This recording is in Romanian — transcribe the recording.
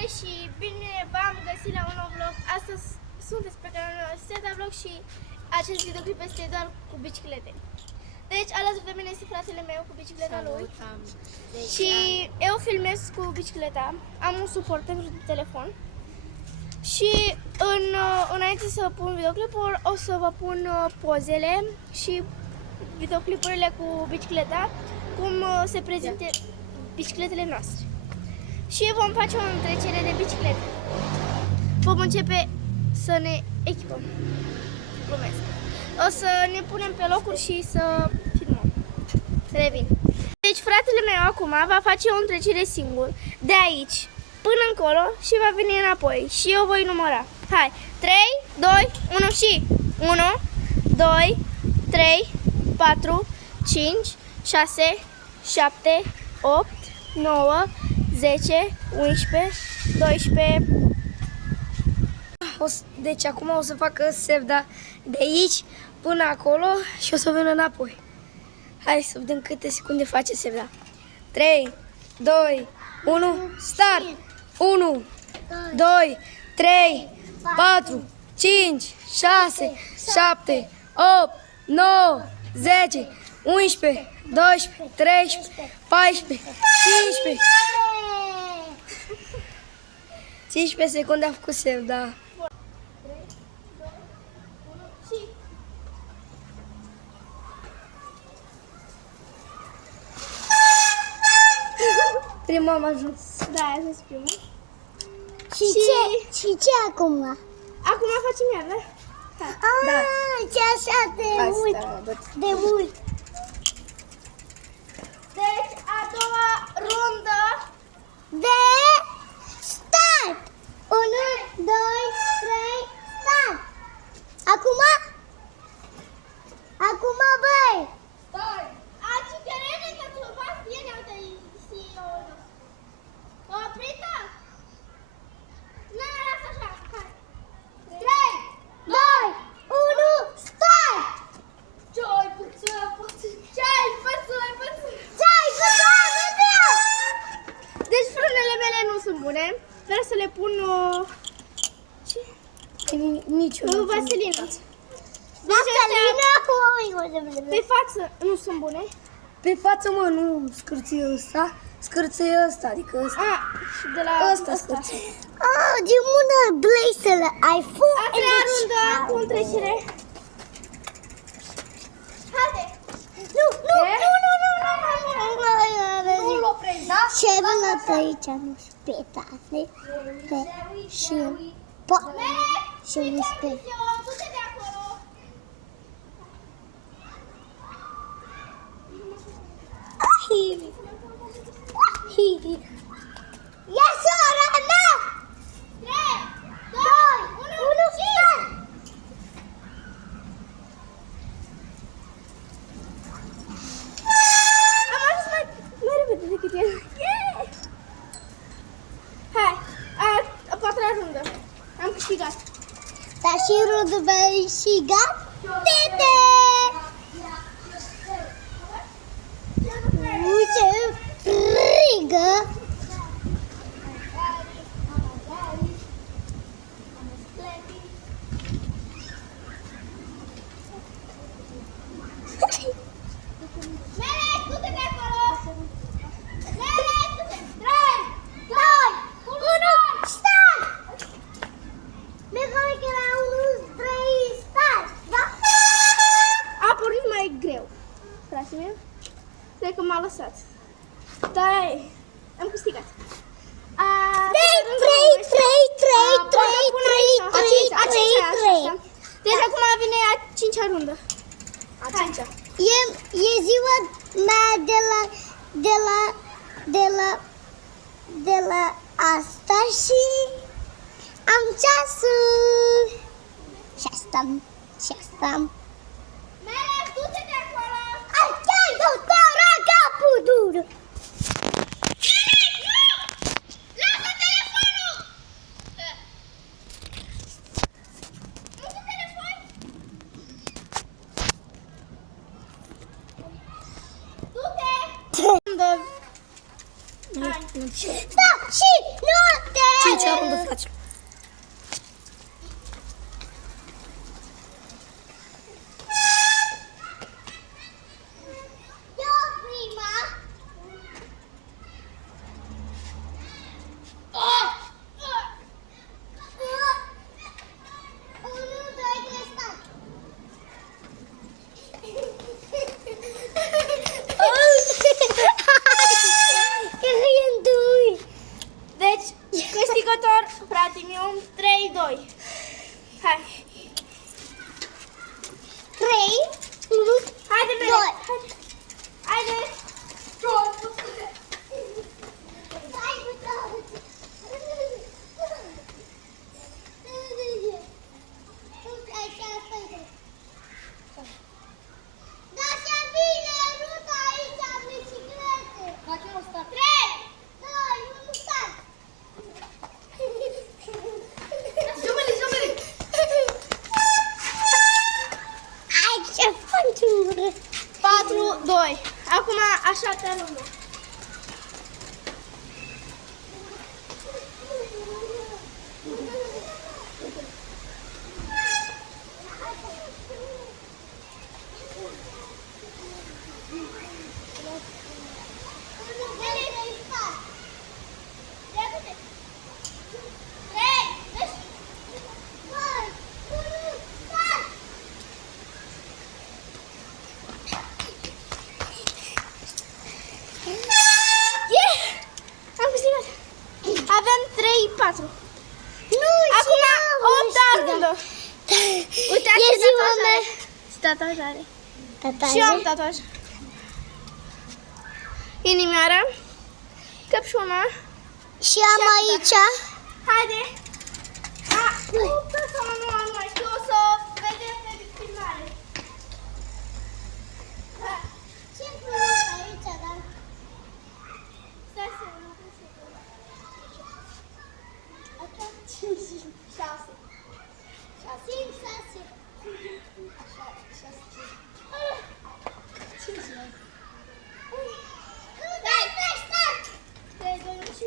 Salutare și bine v-am găsit la un nou vlog. Astăzi sunteți pe canalul meu Seda Vlog și acest videoclip este doar cu biciclete. Deci alături de mine este fratele meu cu bicicleta lui. Și eu filmez cu bicicleta. Am un suport pentru telefon. Și înainte să pun videoclipul o să vă pun pozele și videoclipurile cu bicicleta, cum se prezintă bicicletele noastre. Și vom face o întrecere de biciclete. Vom începe să ne echipăm. Glumesc. O să ne punem pe locuri și să filmăm. Revin. Deci fratele meu acum va face o întrecere singur de aici până încolo și va veni înapoi. Și eu voi număra. Hai, 3, 2, 1 și 1, 2, 3, 4, 5, 6, 7, 8, 9, 10, 11, 12. Deci acum o să facă Sevda de aici până acolo și o să vină înapoi. Hai să vedem câte secunde face Sevda. 3, 2, 1, start! 1, 2, 3, 4, 5, 6, 7, 8, 9, 10, 11, 12, 13, 14, 15. 15 secunde a făcut Sevda. Prima am ajuns. Da, ai ajuns primul. Și ce acum? Acum facem iar, da? Da. Ce așa de mult. De mult. Deci, a doua rundă De start. 1, 2, 3, start. Acum? Acum, băi. Stai! Aci querendo que tu vas tiene auto si oprita? Nu, lasă așa, hai. 3, 2, 1, start. ce-ai puțin, ce-ai puțin. Ce-ai făcut? Deci frânele mele nu sunt bune. Vreau să le pun ce? Niciunul. Vaselină. Vaselină. Pe față nu sunt bune. Pe față, mă, nu scârție ăsta. Scârție ăsta, adică ăsta. Și de la Ăsta scârție. De mână blazele ai fost. A treia rundă cu întrecere. Haide! Nu-l oprești, da? Ce văd aici, nu spetate. Și și un spet. Du-te de acolo! Ia sora mea! 3, 2, 1 și... Am ajuns mai repede decât el. Yeah! Hai, a patra rundă. Am câștigat. Dar și rudul vei și gat? Tete! Uite, frigă! Melek, du-te de acolo! Melek, du-te! 3, 2, 1, start! Mi-e că era 1, 3, start, da? A pornit mai greu, frații mei. Cred că m-a lăsat. Dar am câștigat. 3. Deci acum vine a cincea rundă. A cincea. E ziua mea de la asta și am ceasul. Și asta. Melek, du-te de acolo! Ai doutora capul dur. Melek, nu! Lasă telefonul! Nu cu telefon? Du-te! Stop! și noapte! 5 rundă, fraților. Eu prima. Unu, doi, trei, stai. Deci, câștigător, frate meu, 3-2. Hai. 3, 1, Haide, bine. Doi. Haide. Da, și bine, ruta aici, am biciclete. Facem o start. 3, 2, 1, start. Ai, ce faci în gură? 4-2. Acum, așa te rundă. Am câștigat. Avem 3-4. Nu, Acum, și eu am 8-a câștigat. rundă. Uite, E ce ziua tatuaj mea. are. Ce tatuaj are. Tataje? Și eu am tatuaj. Inimioară, căpșuna. Și am aici. Haide. Nu mai știu, o să vedem pe filmare. Ce frumos aici, dar... Stai să mă Așa? 5, 6. 5, 6. Dai, dai, stai! 3, 2, 1 și...